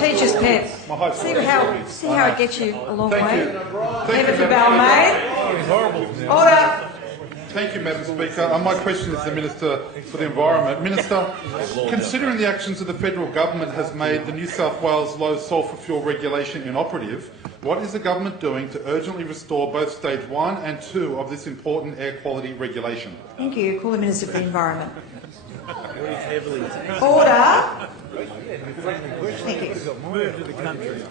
teacher's pet. See how it gets you a long way. Member for Balmain. Order. Thank you, Madam Speaker. My question is to the Minister for the Environment. Minister, considering the actions of the federal government has made the New South Wales low sulphur fuel regulation inoperative, what is the government doing to urgently restore both stage 1 and 2 of this important air quality regulation? Thank you. Call the Minister for the Environment. Order. Thank you.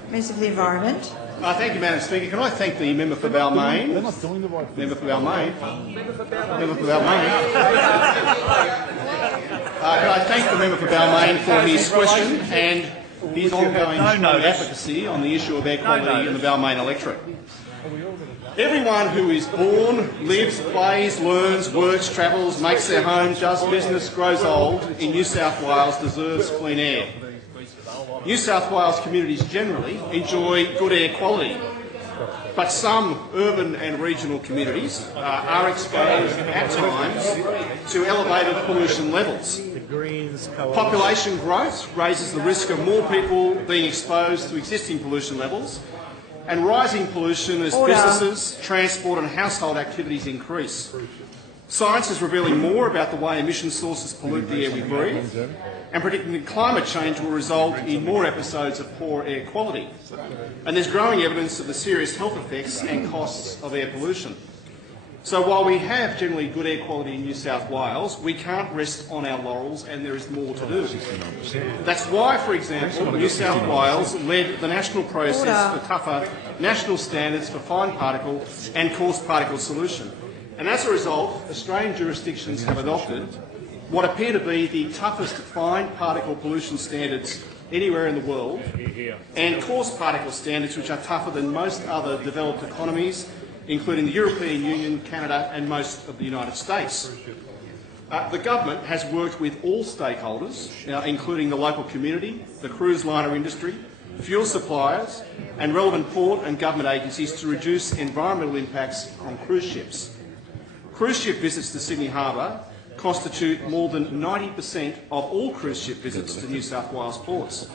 Minister for the Environment. Thank you, Madam Speaker. Can I thank the member for Balmain? Member for Balmain. Member for Balmain. Can I thank the member for Balmain for his question and his ongoing advocacy on the issue of air quality in the Balmain electorate. Everyone who is born, lives, plays, learns, works, travels, makes their home, does business, grows old in New South Wales deserves clean air. New South Wales communities generally enjoy good air quality, but some urban and regional communities are exposed at times to elevated pollution levels. Population growth raises the risk of more people being exposed to existing pollution levels, and rising pollution as businesses, transport and household activities increase. Science is revealing more about the way emission sources pollute the air we breathe, and predicting that climate change will result in more episodes of poor air quality. And there's growing evidence of the serious health effects and costs of air pollution. So while we have generally good air quality in New South Wales, we can't rest on our laurels and there is more to do. That's why, for example, New South Wales led the national process for tougher national standards for fine particle and coarse particle solution. And as a result, Australian jurisdictions have adopted what appear to be the toughest fine particle pollution standards anywhere in the world, and coarse particle standards which are tougher than most other developed economies, including the European Union, Canada and most of the United States. The government has worked with all stakeholders, including the local community, the cruise liner industry, fuel suppliers and relevant port and government agencies to reduce environmental impacts on cruise ships. Cruise ship visits to Sydney Harbour constitute more than 90% of all cruise ship visits to New South Wales ports.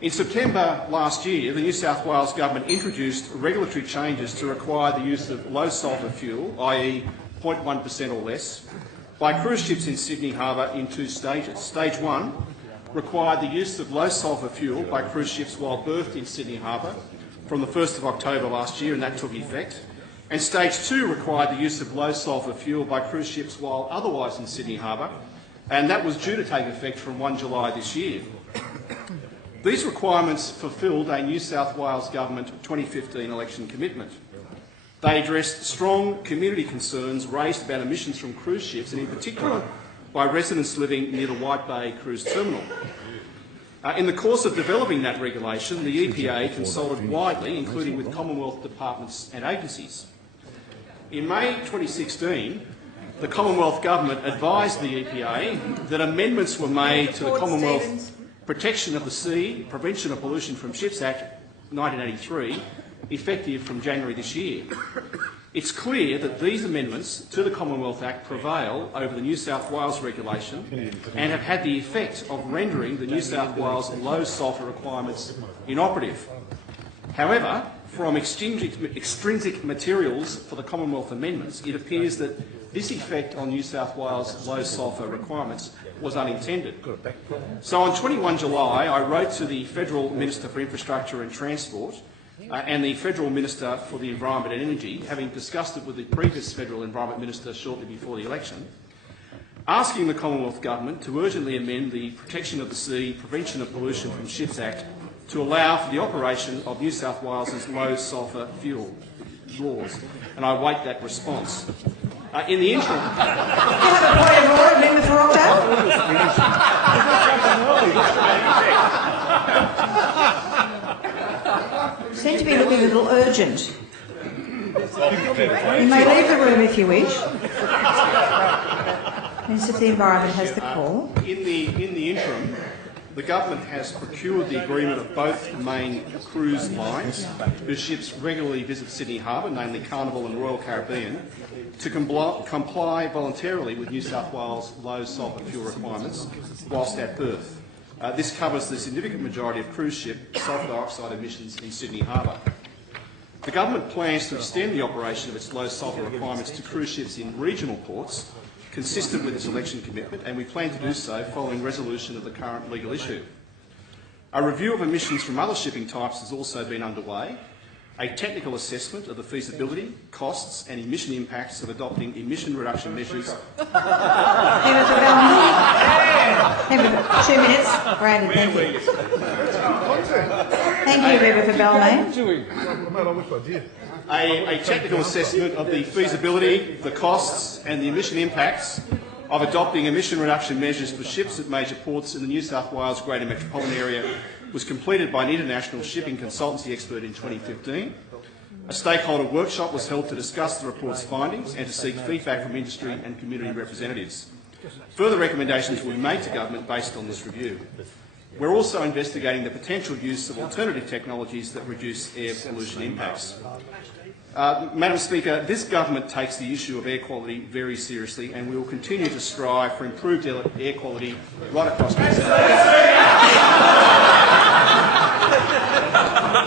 In September last year, the New South Wales Government introduced regulatory changes to require the use of low sulphur fuel, i.e. 0.1% or less, by cruise ships in Sydney Harbour in 2 stages. Stage 1 required the use of low sulphur fuel by cruise ships while berthed in Sydney Harbour from the 1st of October last year, and that took effect. And Stage 2 required the use of low sulphur fuel by cruise ships while otherwise in Sydney Harbour, and that was due to take effect from 1 July this year. These requirements fulfilled a New South Wales Government 2015 election commitment. They addressed strong community concerns raised about emissions from cruise ships, and in particular by residents living near the White Bay Cruise Terminal. In the course of developing that regulation, the EPA consulted widely, including with Commonwealth departments and agencies. In May 2016, the Commonwealth Government advised the EPA that amendments were made to the Commonwealth Protection of the Sea, Prevention of Pollution from Ships Act 1983, effective from January this year. It's clear that these amendments to the Commonwealth Act prevail over the New South Wales regulation and have had the effect of rendering the New South Wales low sulphur requirements inoperative. However, from extrinsic materials for the Commonwealth amendments, it appears that this effect on New South Wales low sulphur requirements was unintended. So on 21 July, I wrote to the Federal Minister for Infrastructure and Transport and the Federal Minister for the Environment and Energy, having discussed it with the previous Federal Environment Minister shortly before the election, asking the Commonwealth Government to urgently amend the Protection of the Sea, Prevention of Pollution from Ships Act to allow for the operation of New South Wales's low sulphur fuel laws. And I await that response. In the interim... You have a point of order, Member for Rockdale? Seem to be looking a little urgent. You may leave the room if you wish. Minister for the Environment has the call. In the interim, the government has procured the agreement of both main cruise lines, whose ships regularly visit Sydney Harbour, namely Carnival and Royal Caribbean, to comply voluntarily with New South Wales low sulphur fuel requirements whilst at berth. This covers the significant majority of cruise ship sulphur dioxide emissions in Sydney Harbour. The government plans to extend the operation of its low sulphur requirements to cruise ships in regional ports, consistent with its election commitment, and we plan to do so following resolution of the current legal issue. A review of emissions from other shipping types has also been underway. A technical assessment of the feasibility, costs and emission impacts of adopting emission reduction measures. Member for Balmain. Member for 2 minutes. Granted, thank you. Thank you, Member for Balmain. A technical assessment of the feasibility, the costs and the emission impacts of adopting emission reduction measures for ships at major ports in the New South Wales Greater Metropolitan Area was completed by an international shipping consultancy expert in 2015. A stakeholder workshop was held to discuss the report's findings and to seek feedback from industry and community representatives. Further recommendations will be made to government based on this review. We're also investigating the potential use of alternative technologies that reduce air pollution impacts. Madam Speaker, this government takes the issue of air quality very seriously, and we will continue to strive for improved air quality right across New South Wales.